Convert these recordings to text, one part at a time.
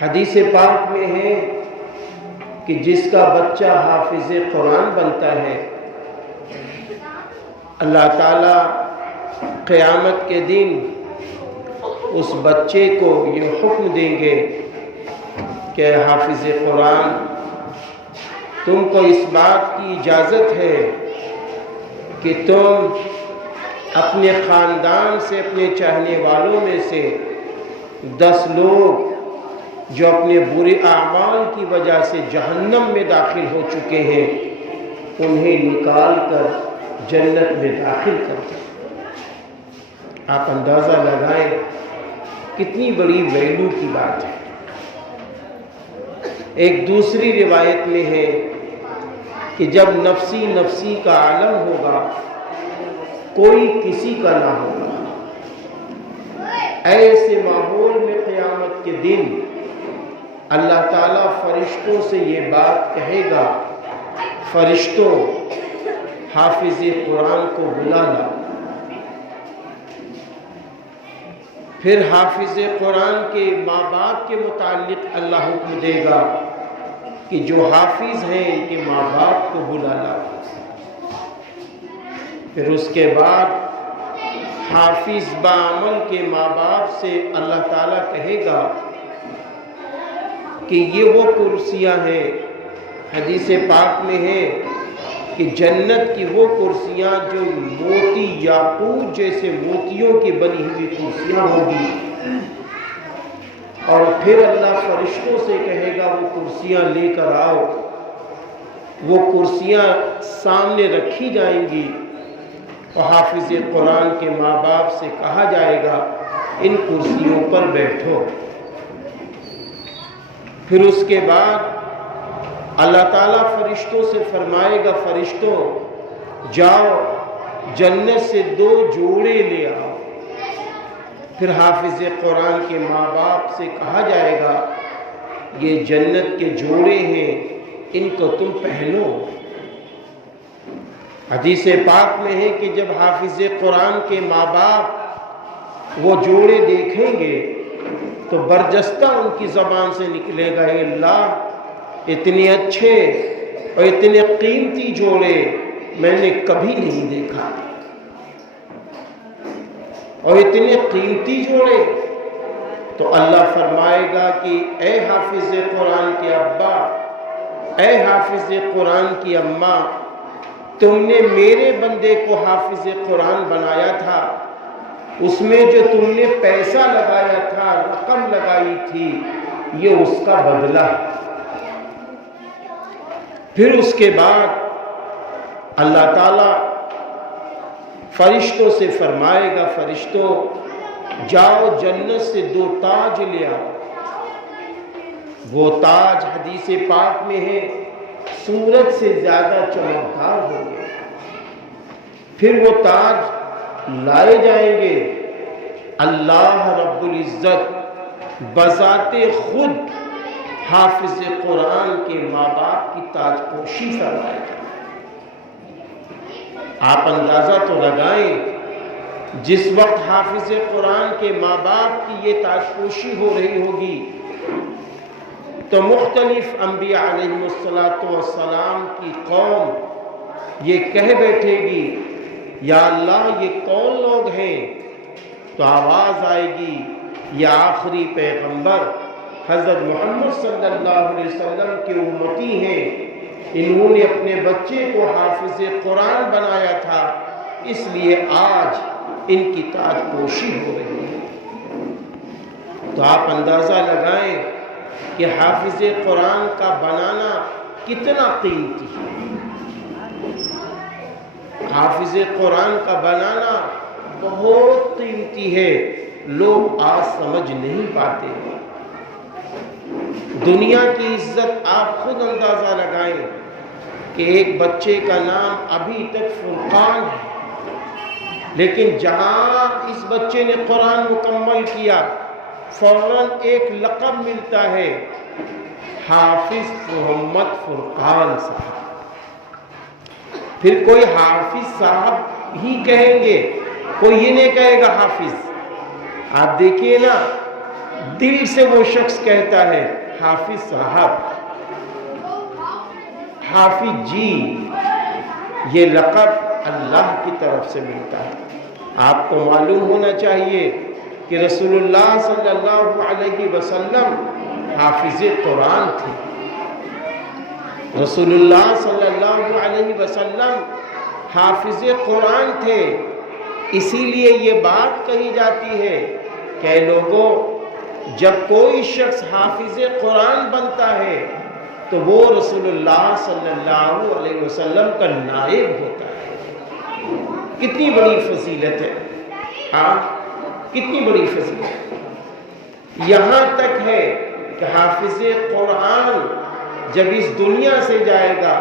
حدیث پاک میں ہے کہ جس کا بچہ حافظ قرآن بنتا ہے اللہ تعالیٰ قیامت کے دن اس بچے کو یہ حکم دیں گے کہ حافظ قرآن تم کو اس بات کی اجازت ہے کہ تم اپنے خاندان سے اپنے چاہنے والوں میں سے 10 لوگ جو اپنے برے اعمال کی وجہ سے جہنم میں داخل ہو چکے ہیں انہیں نکال کر جنت میں داخل کرتے ہیں۔ آپ اندازہ لگائیں کتنی بڑی ویلو کی بات ہے۔ ایک دوسری روایت میں ہے کہ جب نفسی نفسی کا عالم ہوگا کوئی کسی کا نہ ہوگا، ایسے ماحول میں قیامت کے دن اللہ تعالیٰ فرشتوں سے یہ بات کہے گا، فرشتوں حافظ قرآن کو بلا لا۔ پھر حافظ قرآن کے ماں باپ کے متعلق اللہ حکم دے گا کہ جو حافظ ہیں ان کے ماں باپ کو بلا لا۔ پھر اس کے بعد حافظ بعمل کے ماں باپ سے اللہ تعالیٰ کہے گا کہ یہ وہ کرسیاں ہیں، حدیث پاک میں ہے کہ جنت کی وہ کرسیاں جو موتی یاقوت جیسے موتیوں کی بنی ہوئی کرسیاں ہوگی، اور پھر اللہ فرشتوں سے کہے گا وہ کرسیاں لے کر آؤ۔ وہ کرسیاں سامنے رکھی جائیں گی اور حافظ قرآن کے ماں باپ سے کہا جائے گا ان کرسیوں پر بیٹھو۔ پھر اس کے بعد اللہ تعالیٰ فرشتوں سے فرمائے گا، فرشتوں جاؤ جنت سے 2 جوڑے لے آؤ۔ پھر حافظ قرآن کے ماں باپ سے کہا جائے گا یہ جنت کے جوڑے ہیں، ان کو تم پہنو۔ حدیث پاک میں ہے کہ جب حافظ قرآن کے ماں باپ وہ جوڑے دیکھیں گے تو برجستہ ان کی زبان سے نکلے گا، اے اللہ اتنے اچھے اور اتنے قیمتی جوڑے میں نے کبھی نہیں دیکھا، اور اتنے قیمتی جوڑے۔ تو اللہ فرمائے گا کہ اے حافظ قرآن کے ابا، اے حافظ قرآن کی اماں، تم نے میرے بندے کو حافظ قرآن بنایا تھا، اس میں جو تم نے پیسہ لگایا تھا، رقم لگائی تھی، یہ اس کا بدلہ۔ پھر اس کے بعد اللہ تعالیٰ فرشتوں سے فرمائے گا، فرشتوں جاؤ جنت سے 2 تاج لے آؤ۔ وہ تاج حدیث پاک میں ہے سورج سے زیادہ چمکدار ہوں گے۔ پھر وہ تاج لائے جائیں گے، اللہ رب العزت بذات خود حافظ قرآن کے ماں باپ کی تاج پوشی فرمائے گا۔ آپ اندازہ تو لگائیں جس وقت حافظ قرآن کے ماں باپ کی یہ تاج پوشی ہو رہی ہوگی تو مختلف انبیاء علیہ السلام کی قوم یہ کہہ بیٹھے گی یا اللہ یہ کون لوگ ہیں؟ تو آواز آئے گی یہ آخری پیغمبر حضرت محمد صلی اللہ علیہ وسلم کے امتی ہیں، انہوں نے اپنے بچے کو حافظ قرآن بنایا تھا، اس لیے آج ان کی تاج پوشی ہو رہی ہے۔ تو آپ اندازہ لگائیں کہ حافظ قرآن کا بنانا کتنا قیمتی ہے۔ حافظ قرآن کا بنانا بہت قیمتی ہے، لوگ آج سمجھ نہیں پاتے۔ دنیا کی عزت آپ خود اندازہ لگائیں کہ ایک بچے کا نام ابھی تک فرقان ہے، لیکن جہاں اس بچے نے قرآن مکمل کیا فوراً ایک لقب ملتا ہے، حافظ محمد فرقان صاحب۔ پھر کوئی حافظ صاحب ہی کہیں گے، کوئی یہ نہیں کہے گا حافظ۔ آپ دیکھیے نا دل سے وہ شخص کہتا ہے حافظ صاحب، حافظ جی، یہ لقب اللہ کی طرف سے ملتا ہے۔ آپ کو معلوم ہونا چاہیے کہ رسول اللہ صلی اللہ علیہ وسلم حافظ قرآن تھے۔ رسول اللہ صلی اللہ علیہ وسلم حافظ قرآن تھے، اسی لیے یہ بات کہی جاتی ہے کہ لوگوں، جب کوئی شخص حافظ قرآن بنتا ہے تو وہ رسول اللہ صلی اللہ علیہ وسلم کا نائب ہوتا ہے۔ کتنی بڑی فضیلت ہے، ہاں کتنی بڑی فضیلت۔ یہاں تک ہے کہ حافظ قرآن جب اس دنیا سے جائے گا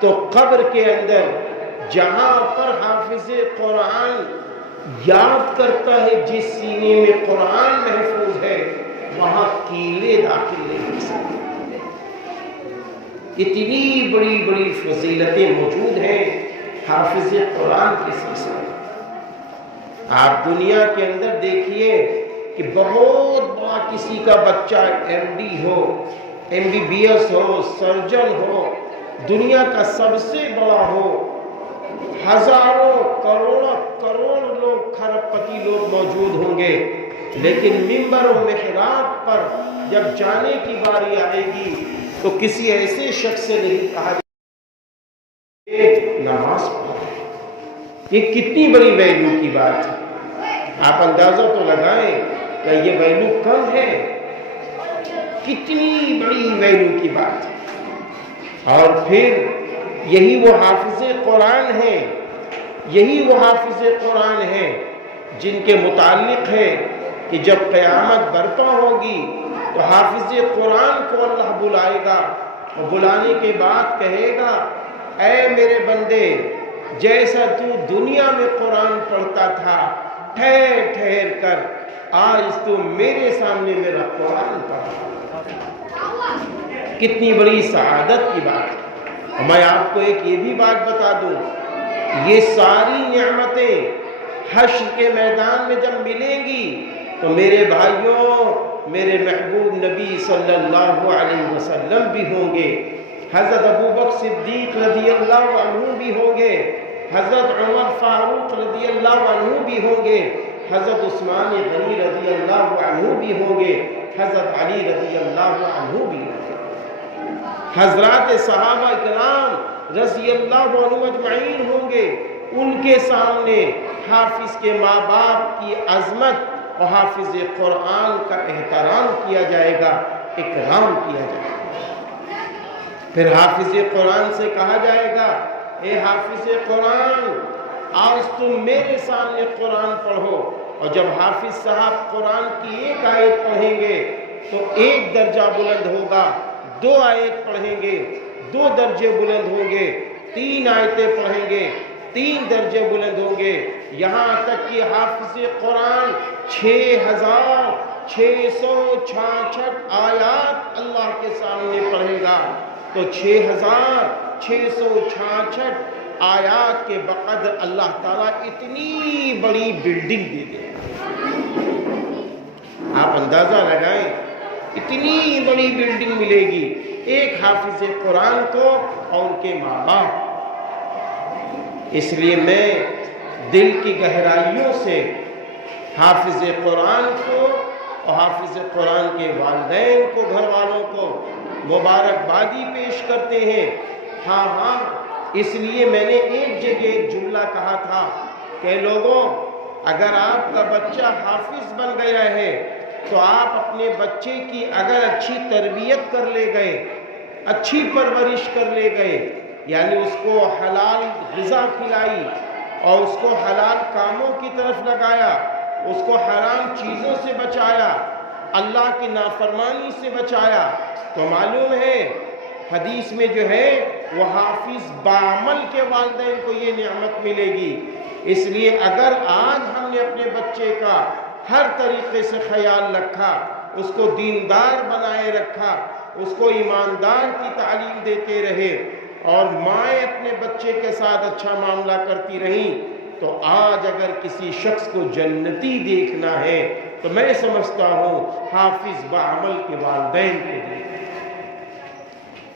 تو قبر کے اندر جہاں پر حافظ قرآن یاد کرتا ہے، جس سینے میں قرآن محفوظ ہے، وہاں کیلے داخل نہیں ہو سکتے۔ اتنی بڑی بڑی فضیلتیں موجود ہیں حافظ قرآن کے سلسلے میں۔ آپ دنیا کے اندر دیکھیے کہ بہت بڑا کسی کا بچہ ایم ڈی ہو، ایم بی بی ایس ہو، سرجن ہو، دنیا کا سب سے بڑا ہو، ہزاروں کروڑ لوگ، کھرب پتی لوگ موجود ہوں گے، لیکن ممبر و محراب پر جب جانے کی باری آئے گی تو کسی ایسے شخص سے نہیں کہا ایک نماز پڑھو۔ یہ کتنی بڑی ویلیو کی بات ہے۔ آپ اندازہ تو لگائیں کہ یہ ویلیو کم ہے، کتنی بڑی ویلیو کی بات ہے۔ اور پھر یہی وہ حافظ قرآن ہیں، یہی وہ حافظ قرآن ہیں جن کے متعلق ہے کہ جب قیامت برپا ہوگی تو حافظ قرآن کو اللہ بلائے گا، اور بلانے کے بعد کہے گا اے میرے بندے، جیسا تو دنیا میں قرآن پڑھتا تھا ٹھہر ٹھہر کر، آج تو میرے سامنے میرا قرآن پڑھا۔ کتنی بڑی سعادت کی بات ہے۔ میں آپ کو ایک یہ بھی بات بتا دوں، یہ ساری نعمتیں حشر کے میدان میں جب ملیں گی تو میرے بھائیوں، میرے محبوب نبی صلی اللہ علیہ وسلم بھی ہوں گے، حضرت ابوبکر صدیق رضی اللہ عنہ بھی ہوں گے، حضرت عمر فاروق رضی اللہ عنہ بھی ہوں گے، حضرت عثمان غنی رضی اللہ عنہ بھی ہوں گے، حضرت علی رضی اللہ عنہ بھی ہوں گے، حضرات صحابہ کرام رضی اللہ عنہ اجمعین ہوں گے۔ ان کے سامنے حافظ کے ماں باپ کی عظمت اور حافظ قرآن کا احترام کیا جائے گا، اکرام کیا جائے گا۔ پھر حافظ قرآن سے کہا جائے گا اے حافظ قرآن، آج تم میرے سامنے قرآن پڑھو، اور جب حافظ صاحب قرآن کی ایک آیت پڑھیں گے تو ایک درجہ بلند ہوگا، 2 آیت پڑھیں گے 2 درجے بلند ہوں گے، 3 آیتیں پڑھیں گے 3 درجے بلند ہوں گے، یہاں تک کہ حافظ قرآن 6666 آیات اللہ کے سامنے پڑھے گا تو 6666 آیات کے بقدر اللہ تعالیٰ اتنی بڑی بلڈنگ دے دے۔ آپ اندازہ لگائیں، اتنی بڑی بلڈنگ ملے گی ایک حافظ قرآن کو اور ان کے ماں باپ۔ اس لیے میں دل کی گہرائیوں سے حافظ قرآن کو اور حافظ قرآن کے والدین کو، گھر والوں کو مبارکبادی پیش کرتے ہیں۔ ہاں، اس لیے میں نے ایک جگہ ایک جملہ کہا تھا کہ لوگوں، اگر آپ کا بچہ حافظ بن گیا ہے تو آپ اپنے بچے کی اگر اچھی تربیت کر لے گئے، اچھی پرورش کر لے گئے، یعنی اس کو حلال غذا کھلائی اور اس کو حلال کاموں کی طرف لگایا، اس کو حرام چیزوں سے بچایا، اللہ کی نافرمانی سے بچایا، تو معلوم ہے حدیث میں جو ہے وہ حافظ بعمل کے والدین کو یہ نعمت ملے گی۔ اس لیے اگر آج ہم نے اپنے بچے کا ہر طریقے سے خیال رکھا، اس کو دیندار بنائے رکھا، اس کو ایماندار کی تعلیم دیتے رہے، اور مائیں اپنے بچے کے ساتھ اچھا معاملہ کرتی رہیں، تو آج اگر کسی شخص کو جنتی دیکھنا ہے تو میں سمجھتا ہوں حافظ بعمل کے والدین کو دیکھیں،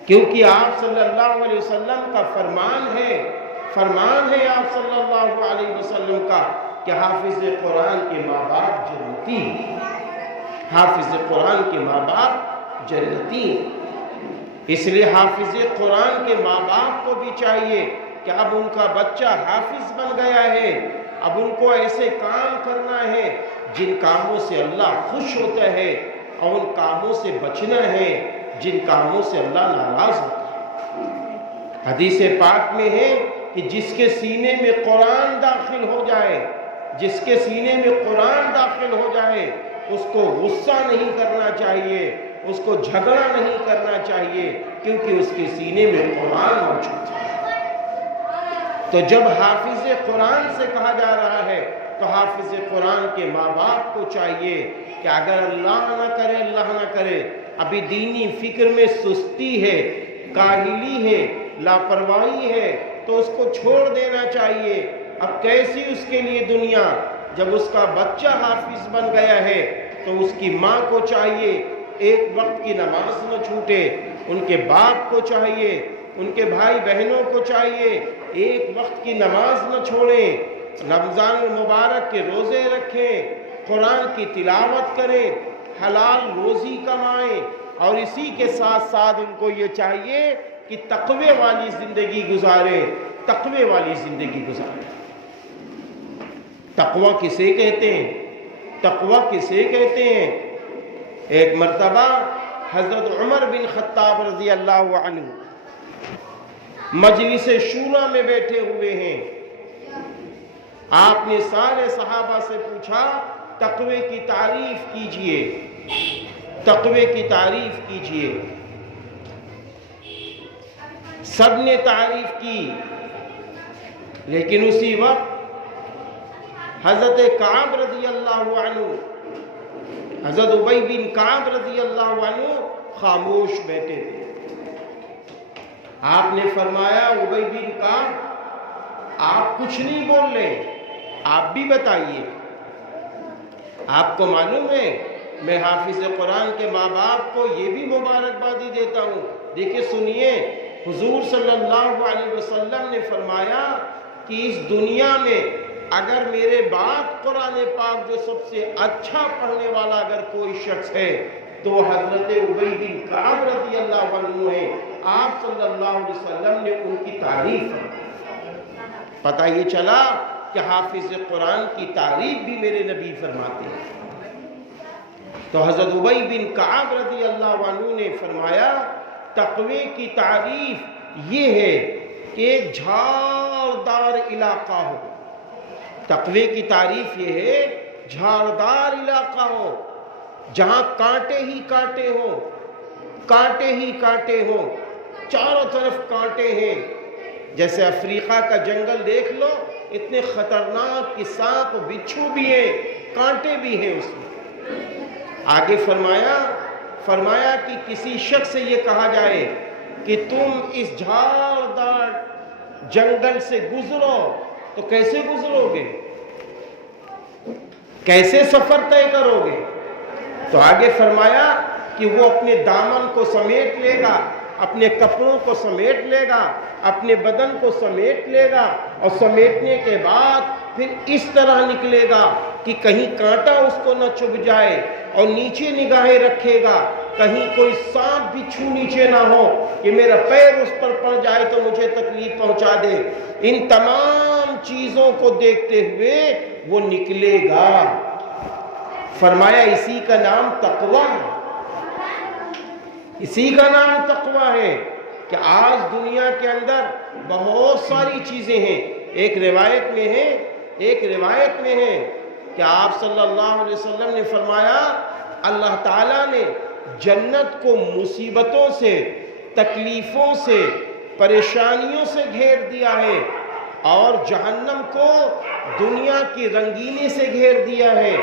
کیونکہ آپ صلی اللہ علیہ وسلم کا فرمان ہے آپ صلی اللہ علیہ وسلم کا کہ حافظ قرآن کے ماں باپ جنتی ہیں، حافظ قرآن کے ماں باپ جنتی ہیں۔ اس لیے حافظ قرآن کے ماں باپ کو بھی چاہیے کہ اب ان کا بچہ حافظ بن گیا ہے، اب ان کو ایسے کام کرنا ہے جن کاموں سے اللہ خوش ہوتا ہے، اور ان کاموں سے بچنا ہے جن کاموں سے اللہ ناراض ہوتا ہے۔ حدیث پاک میں ہے کہ جس کے سینے میں قرآن داخل ہو جائے، جس کے سینے میں قرآن داخل ہو جائے، اس کو غصہ نہیں کرنا چاہیے، اس کو جھگڑا نہیں کرنا چاہیے، کیونکہ اس کے سینے میں قرآن موجود ہے۔ تو جب حافظ قرآن سے کہا جا رہا ہے تو حافظ قرآن کے ماں باپ کو چاہیے کہ اگر اللہ نہ کرے ابھی دینی فکر میں سستی ہے، کاہلی ہے، لاپرواہی ہے، تو اس کو چھوڑ دینا چاہیے۔ اب کیسی اس کے لیے دنیا؟ جب اس کا بچہ حافظ بن گیا ہے تو اس کی ماں کو چاہیے ایک وقت کی نماز نہ چھوٹے، ان کے باپ کو چاہیے، ان کے بھائی بہنوں کو چاہیے ایک وقت کی نماز نہ چھوڑیں، رمضان المبارک کے روزے رکھیں، قرآن کی تلاوت کریں، حلال روزی کمائیں، اور اسی کے ساتھ ساتھ ان کو یہ چاہیے کہ تقوی والی زندگی گزاریں، تقوی والی زندگی گزاریں۔ تقوی کسے کہتے ہیں؟ تقوی کسے کہتے ہیں؟ ایک مرتبہ حضرت عمر بن خطاب رضی اللہ عنہ مجلس شورا میں بیٹھے ہوئے ہیں، آپ نے سارے صحابہ سے پوچھا تقوی کی تعریف کیجئے، تقوی کی تعریف کیجئے۔ سب نے تعریف کی، لیکن اسی وقت حضرت کعب رضی اللہ عنہ، حضرت ابی بن کعب رضی اللہ عنہ خاموش بیٹھے تھے۔ آپ نے فرمایا ابی بن کعب آپ کچھ نہیں بول رہے، آپ بھی بتائیے۔ آپ کو معلوم ہے میں حافظ قرآن کے ماں باپ کو یہ بھی مبارکبادی دیتا ہوں۔ دیکھیں سنیے، حضور صلی اللہ علیہ وسلم نے فرمایا کہ اس دنیا میں اگر میرے بعد قرآن پاک جو سب سے اچھا پڑھنے والا اگر کوئی شخص ہے تو حضرت ابی بن کعب رضی اللہ عنہ ہے۔ آپ صلی اللہ علیہ وسلم نے ان کی تعریف فرمائی۔ پتہ یہ چلا کہ حافظ قرآن کی تعریف بھی میرے نبی فرماتے ہیں۔ تو حضرت ابی بن کعب رضی اللہ عنہ نے فرمایا تقوی کی تعریف یہ ہے کہ ایک جھاڑدار علاقہ ہو۔ تقوی کی تعریف یہ ہے جھاڑدار علاقہ ہو، جہاں کانٹے ہی کانٹے ہوں، کانٹے ہی کانٹے ہوں، چاروں طرف کانٹے ہیں۔ جیسے افریقہ کا جنگل دیکھ لو، اتنے خطرناک کہ سانپ بچھو بھی ہیں، کانٹے بھی ہیں اس میں۔ آگے فرمایا کہ کسی شخص سے یہ کہا جائے کہ تم اس جھاڑدار جنگل سے گزرو تو کیسے گزرو گے؟ کیسے سفر طے کرو گے؟ تو آگے فرمایا کہ وہ اپنے دامن کو سمیٹ لے گا، اپنے کپڑوں کو سمیٹ لے گا، اپنے بدن کو سمیٹ لے گا، اور سمیٹنے کے بعد پھر اس طرح نکلے گا کہ کہیں کانٹا اس کو نہ چبھ جائے، اور نیچے نگاہیں رکھے گا کہیں کوئی سانپ بچھو نیچے نہ ہو کہ میرا پیر اس پر پڑ جائے تو مجھے تکلیف پہنچا دے۔ ان تمام چیزوں کو دیکھتے ہوئے وہ نکلے گا۔ فرمایا اسی کا نام تقوی ہے، اسی کا نام تقوی ہے کہ آج دنیا کے اندر بہت ساری چیزیں ہیں۔ ایک روایت میں ہے کہ آپ صلی اللہ علیہ وسلم نے فرمایا اللہ تعالیٰ نے جنت کو مصیبتوں سے، تکلیفوں سے، پریشانیوں سے گھیر دیا ہے، اور جہنم کو دنیا کی رنگینی سے گھیر دیا ہے۔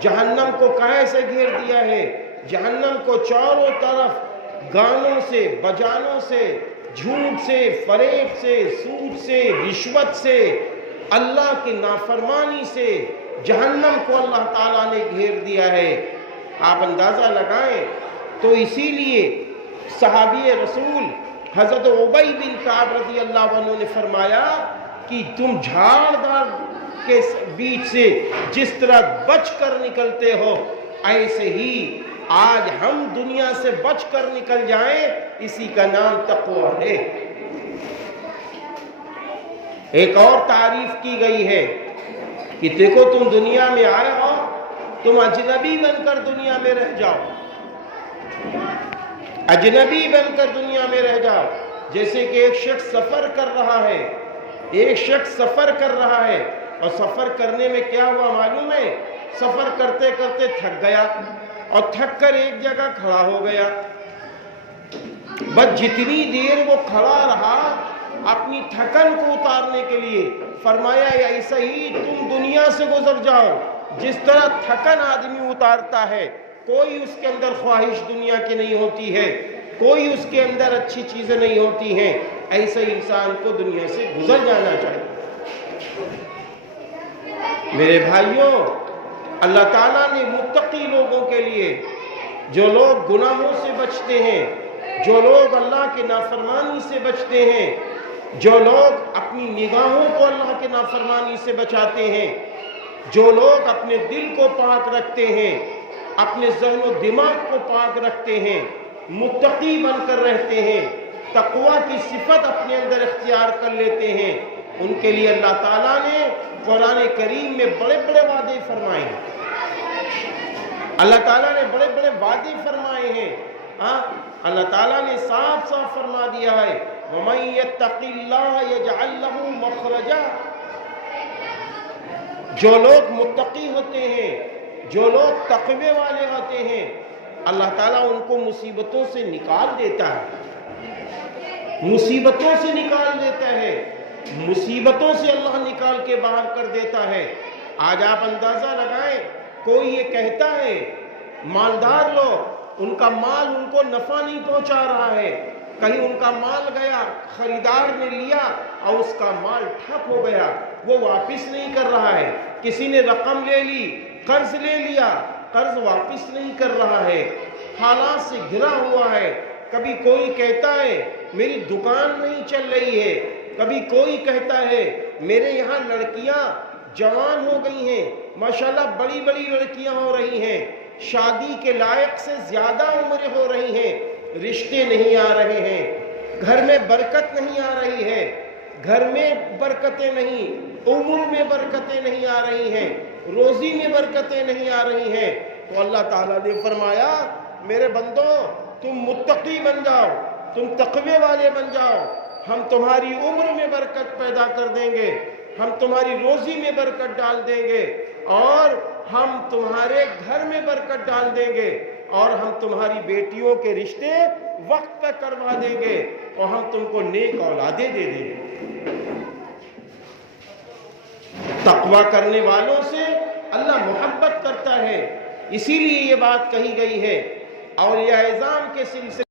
جہنم کو کہاں سے گھیر دیا ہے؟ جہنم کو چاروں طرف گانوں سے، بجانوں سے، جھوٹ سے، فریب سے، سود سے، رشوت سے، اللہ کی نافرمانی سے جہنم کو اللہ تعالیٰ نے گھیر دیا ہے۔ آپ اندازہ لگائیں تو اسی لیے صحابی رسول حضرت ابی بن کعب رضی اللہ عنہ نے فرمایا کہ تم جھاڑدار کے بیچ سے جس طرح بچ کر نکلتے ہو، ایسے ہی آج ہم دنیا سے بچ کر نکل جائیں، اسی کا نام تقویٰ ہے۔ ایک اور تعریف کی گئی ہے کہ دیکھو تم دنیا میں آئے ہو، تم اجنبی بن کر دنیا میں رہ جاؤ، اجنبی بن کر دنیا میں رہ جاؤ۔ جیسے کہ ایک شخص سفر کر رہا ہے، ایک شخص سفر کر رہا ہے، اور سفر کرنے میں کیا ہوا معلوم ہے؟ سفر کرتے کرتے تھک گیا اور تھک کر ایک جگہ کھڑا ہو گیا۔ بس جتنی دیر وہ کھڑا رہا اپنی تھکن کو اتارنے کے لیے، فرمایا ایسا ہی تم دنیا سے گزر جاؤ، جس طرح تھکن آدمی اتارتا ہے، کوئی اس کے اندر خواہش دنیا کی نہیں ہوتی ہے، کوئی اس کے اندر اچھی چیزیں نہیں ہوتی ہیں، ایسے انسان کو دنیا سے گزر جانا چاہیے۔ میرے بھائیوں، اللہ تعالیٰ نے متقی لوگوں کے لیے، جو لوگ گناہوں سے بچتے ہیں، جو لوگ اللہ کی نافرمانی سے بچتے ہیں، جو لوگ اپنی نگاہوں کو اللہ کی نافرمانی سے بچاتے ہیں، جو لوگ اپنے دل کو پاک رکھتے ہیں، اپنے ذہن و دماغ کو پاک رکھتے ہیں، متقی بن کر رہتے ہیں، تقویٰ کی صفت اپنے اندر اختیار کر لیتے ہیں، ان کے لیے اللہ تعالیٰ نے قرآن کریم میں بڑے بڑے وعدے فرمائے ہیں۔ اللہ تعالیٰ نے بڑے بڑے وعدے فرمائے ہیں۔ اللہ تعالیٰ نے صاف صاف فرما دیا ہے وَمَن يَتَّقِ اللَّهَ يَجْعَل لَّهُ مَخْرَجًا۔ جو لوگ متقی ہوتے ہیں، جو لوگ تقوی والے ہوتے ہیں، اللہ تعالیٰ ان کو مصیبتوں سے نکال دیتا ہے، مصیبتوں سے نکال دیتا ہے، مصیبتوں سے اللہ نکال کے باہر کر دیتا ہے۔ آج آپ اندازہ لگائیں، کوئی یہ کہتا ہے مالدار لوگ، ان کا مال ان کو نفع نہیں پہنچا رہا ہے، کہیں ان کا مال گیا، خریدار نے لیا اور اس کا مال ٹھپ ہو گیا، وہ واپس نہیں کر رہا ہے، کسی نے رقم لے لی، قرض لے لیا، قرض واپس نہیں کر رہا ہے، حالات سے گھرا ہوا ہے۔ کبھی کوئی کہتا ہے میری دکان نہیں چل رہی ہے، کبھی کوئی کہتا ہے میرے یہاں لڑکیاں جوان ہو گئی ہیں، ماشاءاللہ بڑی بڑی لڑکیاں ہو رہی ہیں، شادی کے لائق سے زیادہ عمریں ہو رہی ہیں، رشتے نہیں آ رہے ہیں، گھر میں برکت نہیں آ رہی ہے، گھر میں برکتیں نہیں، عمر میں برکتیں نہیں آ رہی ہیں، روزی میں برکتیں نہیں آ رہی ہیں۔ تو اللہ تعالیٰ نے فرمایا میرے بندوں تم متقی بن جاؤ، تم تقوی والے بن جاؤ، ہم تمہاری عمر میں برکت پیدا کر دیں گے، ہم تمہاری روزی میں برکت ڈال دیں گے، اور ہم تمہارے گھر میں برکت ڈال دیں گے، اور ہم تمہاری بیٹیوں کے رشتے وقت پہ کروا دیں گے، اور ہم تم کو نیک اولادیں دے دیں گے۔ تقوی کرنے والوں سے اللہ محبت کرتا ہے، اسی لیے یہ بات کہی گئی ہے۔ اولیاء اعظام کے سلسلے